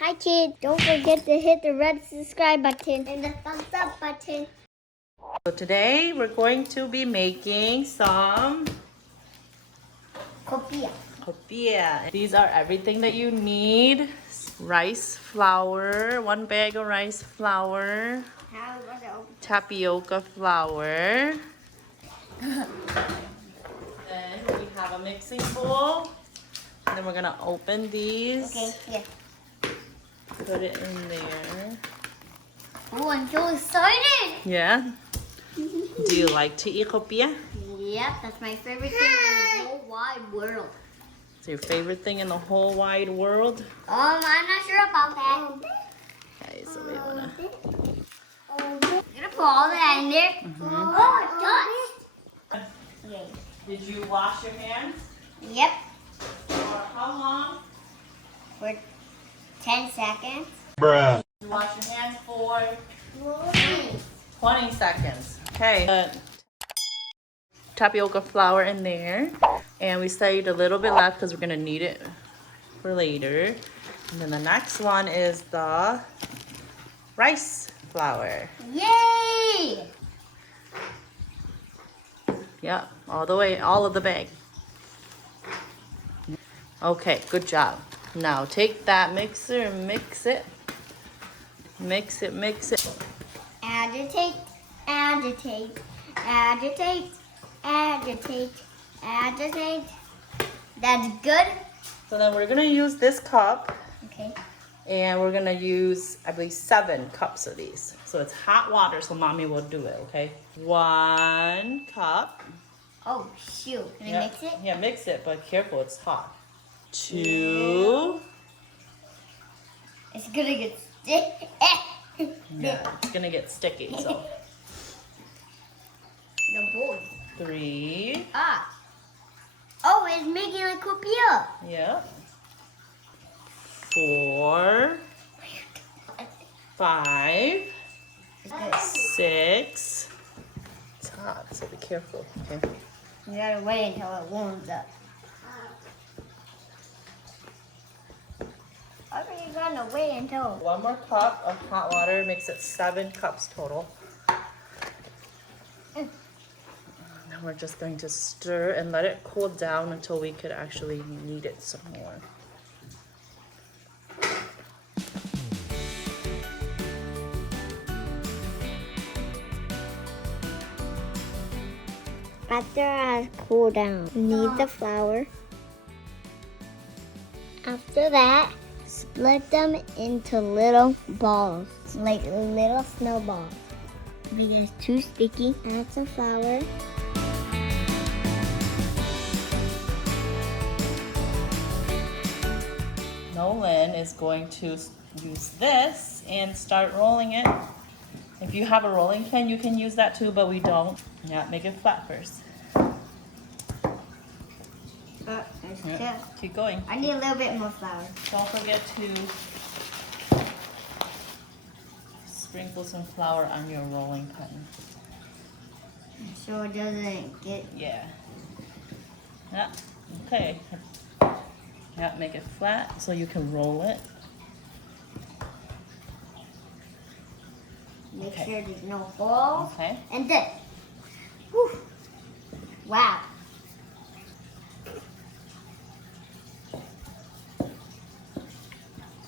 Hi kids, don't forget to hit the red subscribe button and the thumbs up button. So today we're going to be making some Khao Piek. copia. These are everything that you need. Rice flour, 1 bag of rice flour, tapioca flour. Then we have a mixing bowl. And then we're gonna open these. Okay, yeah. Put it in there. Oh, I'm so excited! Yeah? Do you like to eat copia? Yep, that's my favorite thing in the whole wide world. It's your favorite thing in the whole wide world? I'm not sure about that. Okay, so we wanna... I'm gonna put all that in there. Oh, dust! Okay. Did you wash your hands? Yep, For how long? for 10 seconds. Bruh. You wash your hands for 20 seconds. Okay. Tapioca flour in there. And we saved a little bit left because we're going to need it for later. And then the next one is the rice flour. Yay! Yeah, all the way, all of the bag. Okay, good job. Now take that mixer and mix it. Mix it, mix it. Agitate, agitate, agitate, agitate, agitate. That's good. So then we're gonna use this cup Okay. and we're gonna use, I believe, 7 cups of these. So it's hot water, so mommy will do it, okay? 1 cup. Oh, shoot. Can I Yeah. mix it? Yeah, mix it, but careful, it's hot. 2. It's gonna get sticky. Yeah, it's gonna get sticky, so. The bowl. 3. Ah. Oh, it's making like copia. Yep. 4. 5. It's good. 6. It's hot, so be careful, okay? You gotta wait until it warms up. I think you gotta wait until. 1 more cup of hot water makes it 7 cups total. Now we're just going to stir and let it cool down until we could actually knead it some more. After I cool down, knead the flour. After that, split them into little balls, like little snowballs. If it's too sticky, add some flour. Nolan is going to use this and start rolling it. If you have a rolling pin, you can use that too, but we don't. Yeah, make it flat first. Yeah, keep going. I need a little bit more flour. Don't forget to sprinkle some flour on your rolling pin. So it doesn't get. Yeah. Yeah, okay. Yeah, make it flat so you can roll it. Make Okay. sure there's no holes. Okay. And then. Whew. Wow.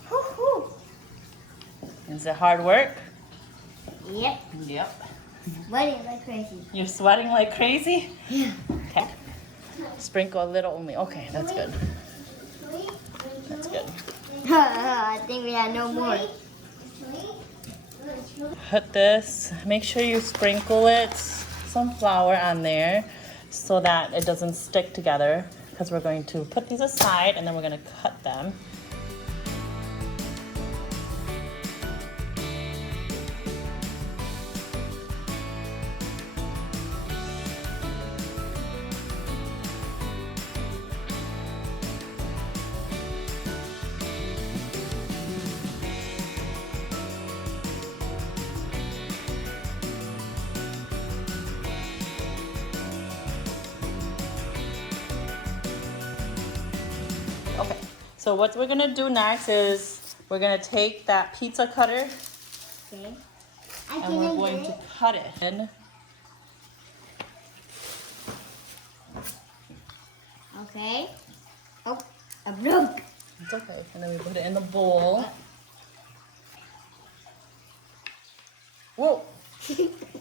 Whew. Is it hard work? Yep. Yep. Sweating like crazy. You're sweating like crazy? Yeah. Okay. Sprinkle a little only. Okay, that's good. That's good. I think we had no more. Put this, make sure you sprinkle it, some flour on there so that it doesn't stick together, because we're going to put these aside and then we're going to cut them. Okay, so what we're gonna do next is We're gonna take that pizza cutter Okay. and we're going to cut it in. Okay. Oh, I broke. It's okay. And then we put it in the bowl. Whoa!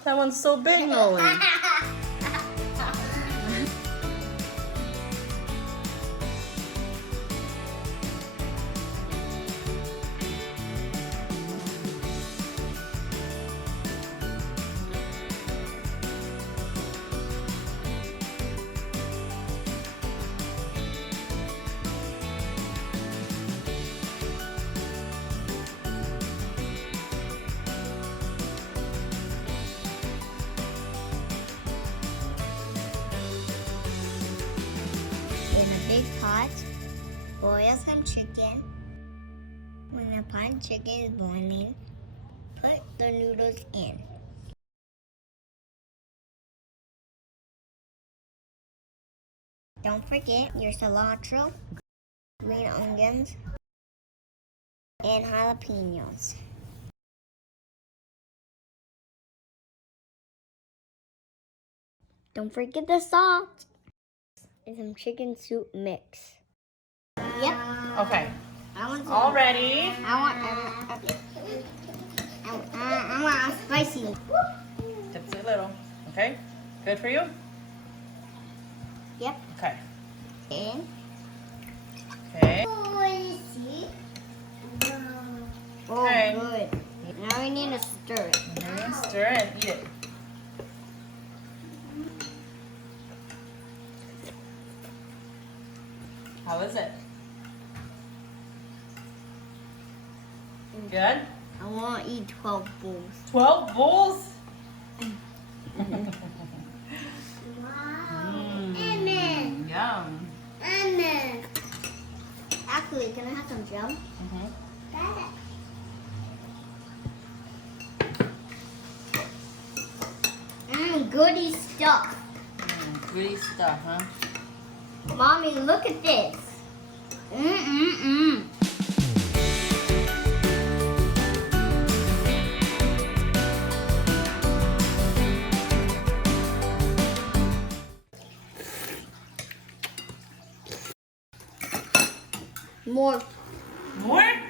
That one's so big, Nolan. In a big pot, boil some chicken. When the pot of chicken is boiling, put the noodles in. Don't forget your cilantro, green onions, and jalapenos. Don't forget the salt and some chicken soup mix. Yep. Okay. I want some. All ready? I want a spicy. Just a little. Okay? Good for you? Yep. Okay. And Okay. oh, Okay. good. Now we need to stir it. Stir it and eat it. How is it? Good? I want to eat 12 bowls. 12 bowls? Amen. Yum. Amen. Actually, can I have some gel? Goody stuff. Goody stuff, huh? Mommy, look at this. Mm-mm-mm. More. More?